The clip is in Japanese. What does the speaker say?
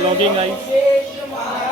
blogging guys